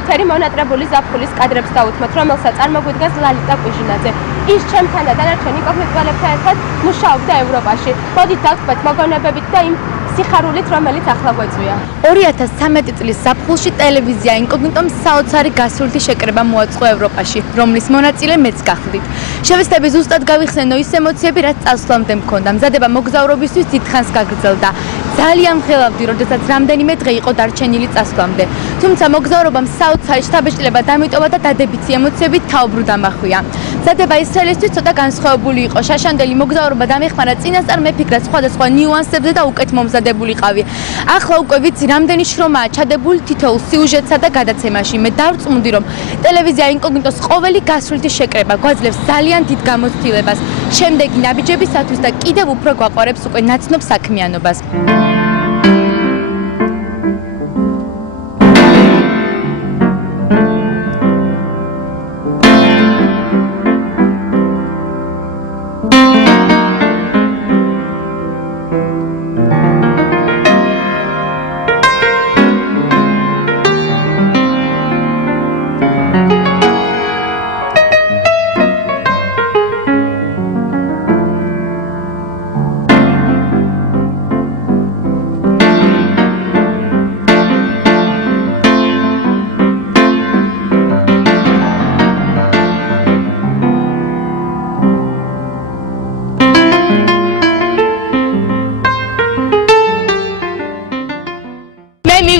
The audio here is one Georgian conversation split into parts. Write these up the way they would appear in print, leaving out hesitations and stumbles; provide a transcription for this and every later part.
ეთერი მონატრებული ზაფხულის კადრებს დავუთმოთ, რომელსაც წარმოგვიდგას ლალიტა კუჟინაძე. ის ჩემთან და დანარჩენ ინკოგნიტუალებთან ერთად მუშაობდა ევროპაში. მოდით დავთქვათ მოგონებებით და იმ სიხარულით, რომელიც ახლა გვეწვია. 2013 წლის ზაფხულში ტელევიზია ინკოგნიტომ საოცარი გასვლითი შეკრება მოაწყო ევროპაში, რომლის მონაწილე მეც გახდით. შევეცდები ზუსტად გავიხსენო ის ემოციები, რაც წასვლამდე მქონდა. მზადება მოგზაურობისთვის დიდხანს გაგრძელდა. ძალიან მღელავდი, როდესაც რამდენიმე დღე იყო დარჩენილი წასვლამდე. თუმცა მოგზაურობამ საოცარი შთაბეჭდილება დამიტოვა და დადებითი ემოციები თაობრუ დამახვია. მზადება ისრაელისთვის ცოტა განსხვავებული იყო. შაშანდელი მოგზაურობა დამეხმარა წინასწარ მეფიქრა სხვადასხვა ნიუანსებზე და უკეთ მომზადებულიყავი. ახლა უკვე ვიცი, რამდენი შრომაა ჩადებული თითოეულ სიუჟეტსა და გადაცემაში. მე დავწმუნდი, რომ ტელევიზია ინკოგნიტოს ყოველი გასვლითი შეკრება გვაძლევს ძალიან დიდ გამოცდილებას. შემდეგი ნაბიჯებისათვის და კიდევ უფრო გვაყვარებს უკვე ნაცნობ საქმიანობას.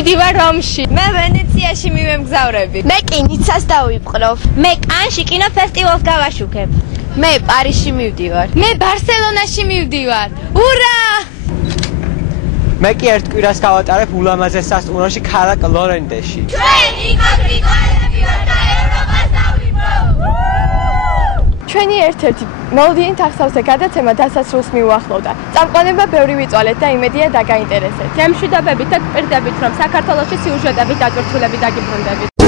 მივდივარ რომში. მე ვენეციაში მივემგზავრები. მე კი ნიცას დავიპყრობ. მე კანში კინოფესტივალს გავაშუქებ. მე პარიზში მივდივარ. მე ბარსელონაში მივდივარ. ურა! მე კი ერთ კვირას გავატარებ ულამაზეს სასტუმროში ქალაქ ლორენდეში. ჩვენ ინკოგნიტუალები ვართ და ევროპას დავიბრუნებთ. ჩვენი ერთ-ერთი მოლოდინით ახსავსე გადაცემა დასასრულს მიუახლოვდა. წამყვანება ბევრი ვიწვალეთ და იმედია დაგაინტერესეთ. ემშვიდობებით და გპირდებით, რომ საქართველოში სიუჟეტები დაწურთულები დაგიბრუნდებით.